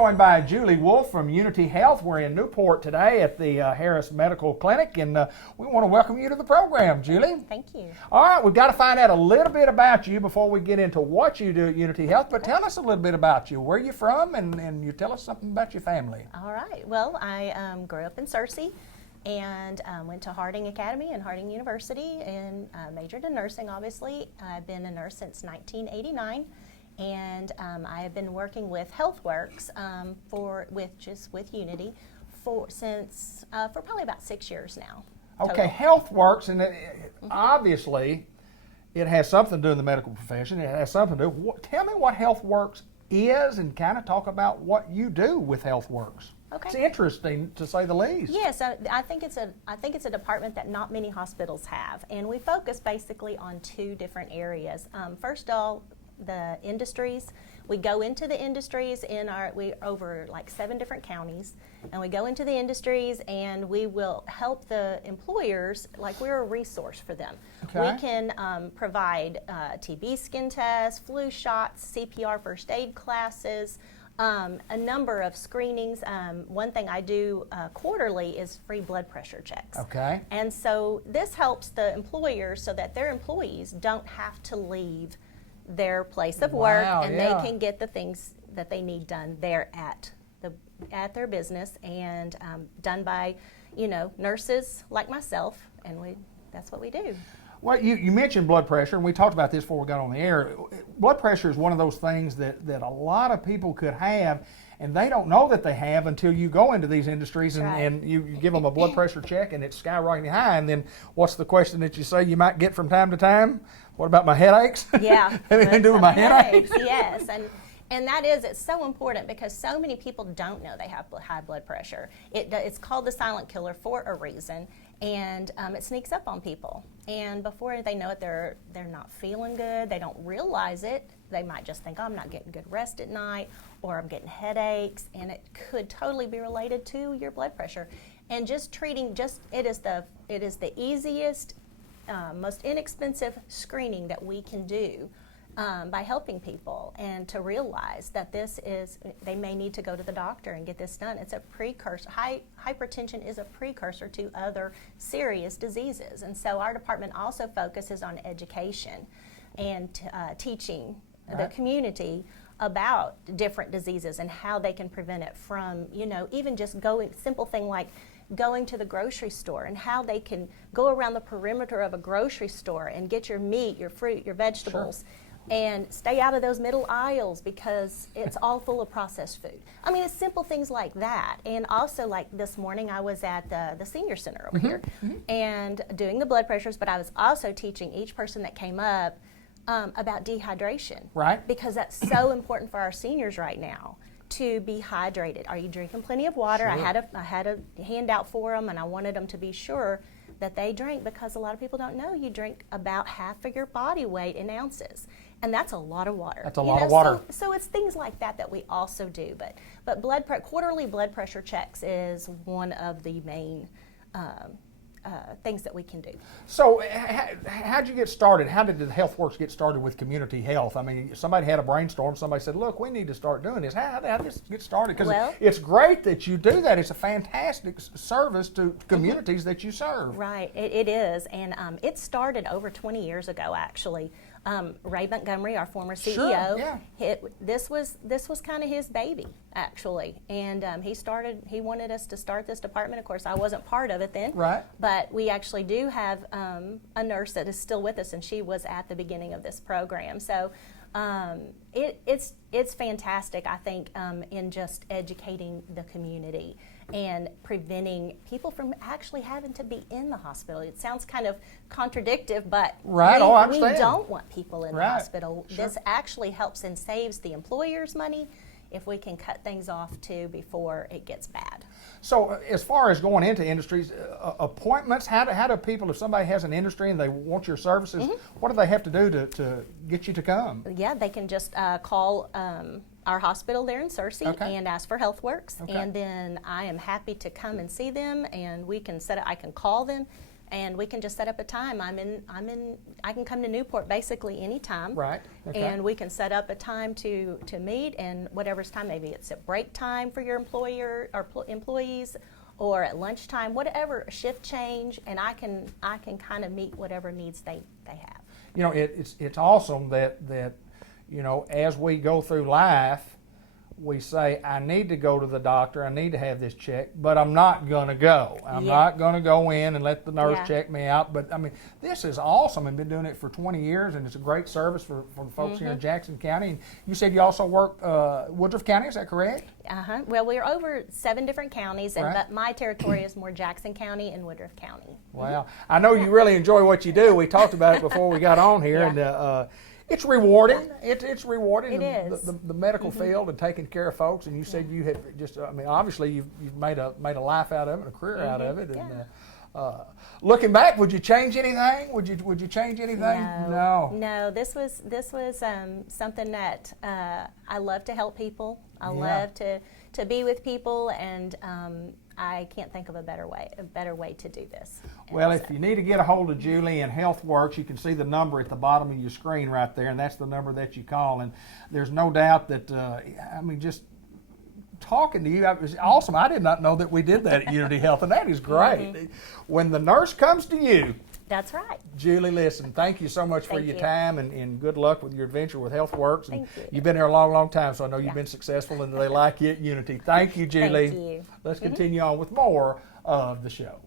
joined by Julie Wolf from Unity Health. We're in Newport today at the Harris Medical Clinic, and we want to welcome you to the program, Julie. Thank you. All right, we've got to find out a little bit about you before we get into what you do at Unity Health, but tell us a little bit about you. Where are you from, and you tell us something about your family. All right. Well, I grew up in Searcy and went to Harding Academy and Harding University and majored in nursing, obviously. I've been a nurse since 1989. And I have been working with HealthWorks with Unity for probably about 6 years now. Okay, HealthWorks, and obviously it has something to do with the medical profession. It has something to do. Tell me what HealthWorks is, and kind of talk about what you do with HealthWorks. Okay. It's interesting, to say the least. Yes, I think it's a department that not many hospitals have, and we focus basically on two different areas. First of all, the industries. We go into the industries we over like 7 different counties, and we go into the industries and we will help the employers, like we're a resource for them. Okay. We can provide TB skin tests, flu shots, CPR first aid classes, a number of screenings. One thing I do quarterly is free blood pressure checks. Okay. And so this helps the employers so that their employees don't have to leave their place of work, and they can get the things that they need done there at their business, and done by nurses like myself, and that's what we do. Well, you mentioned blood pressure, and we talked about this before we got on the air. Blood pressure is one of those things that a lot of people could have, and they don't know that they have until you go into these industries and you give them a blood pressure check, and it's skyrocketing high. And then what's the question that you say you might get from time to time? What about my headaches? Yeah. Anything to do with my headaches? Yes. And it's so important because so many people don't know they have high blood pressure. It's called the silent killer for a reason, and it sneaks up on people. And before they know it, they're not feeling good. They don't realize it. They might just think, oh, I'm not getting good rest at night, or I'm getting headaches, and it could totally be related to your blood pressure. And just treating, it is the easiest, most inexpensive screening that we can do. By helping people and to realize that they may need to go to the doctor and get this done. It's a precursor. Hypertension is a precursor to other serious diseases. And so our department also focuses on education and teaching the community about different diseases and how they can prevent it from, even just simple thing like going to the grocery store, and how they can go around the perimeter of a grocery store and get your meat, your fruit, your vegetables. Sure. And stay out of those middle aisles because it's all full of processed food. I mean, it's simple things like that. And also, like this morning, I was at the senior center over here and doing the blood pressures, but I was also teaching each person that came up about dehydration. Right. Because that's so important for our seniors right now, to be hydrated. Are you drinking plenty of water? Sure. I had a handout for them, and I wanted them to be sure that they drink, because a lot of people don't know you drink about half of your body weight in ounces. And that's a lot of water. That's a lot of water. So it's things like that we also do. But quarterly blood pressure checks is one of the main things that we can do. So how'd you get started? How did the HealthWorks get started with community health? I mean, somebody had a brainstorm. Somebody said, look, we need to start doing this. How did this get started? Because it's great that you do that. It's a fantastic service to communities that you serve. Right, it is. And it started over 20 years ago, actually. Ray Montgomery, our former CEO, sure, yeah. This was kind of his baby, actually, and he wanted us to start this department. Of course, I wasn't part of it then, right? But we actually do have a nurse that is still with us, and she was at the beginning of this program. So it's fantastic, I think, in just educating the community and preventing people from actually having to be in the hospital. It sounds kind of contradictive, but we don't want people in the hospital. Sure. This actually helps and saves the employers money if we can cut things off too before it gets bad. So as far as going into industries, appointments, how do people, if somebody has an industry and they want your services, what do they have to do to get you to come? Yeah, they can just call our hospital there in Searcy and ask for HealthWorks, and then I am happy to come and see them, and we can I can call them and we can just set up a time. I can come to Newport basically anytime. Right. Okay. And we can set up a time to meet, and whatever's time, maybe it's at break time for your employer or employees, or at lunchtime, whatever, shift change, and I can kind of meet whatever needs they have. You know, it's awesome that you know, as we go through life, we say, I need to go to the doctor, I need to have this checked, but I'm not going to go. I'm not going to go in and let the nurse check me out. But, I mean, this is awesome. I've been doing it for 20 years, and it's a great service for the folks here in Jackson County. And you said you also work Woodruff County, is that correct? Uh-huh. Well, we're over 7 different counties, and Right. but my territory is more Jackson County and Woodruff County. Wow. I know you really enjoy what you do. We talked about it before we got on here. And it's rewarding. It's rewarding. It is. The medical field and taking care of folks. And you said you have just, I mean, obviously you've made a life out of it, a career out of it. And looking back, would you change anything? Would you change anything? No. This was something that I love to help people. I love to be with people, and I can't think of a better way to do this. Well, if you need to get a hold of Julie and HealthWorks, you can see the number at the bottom of your screen right there, and that's the number that you call. And there's no doubt that, I mean, just talking to you, it was awesome. I did not know that we did that at Unity Health, and that is great. When the nurse comes to you, that's right. Julie, listen, thank you so much for your time, and good luck with your adventure with HealthWorks. And Thank you. You've been there a long, long time, so I know you've been successful, and they like you at Unity. Thank you, Julie. Thank you. Let's continue on with more of the show.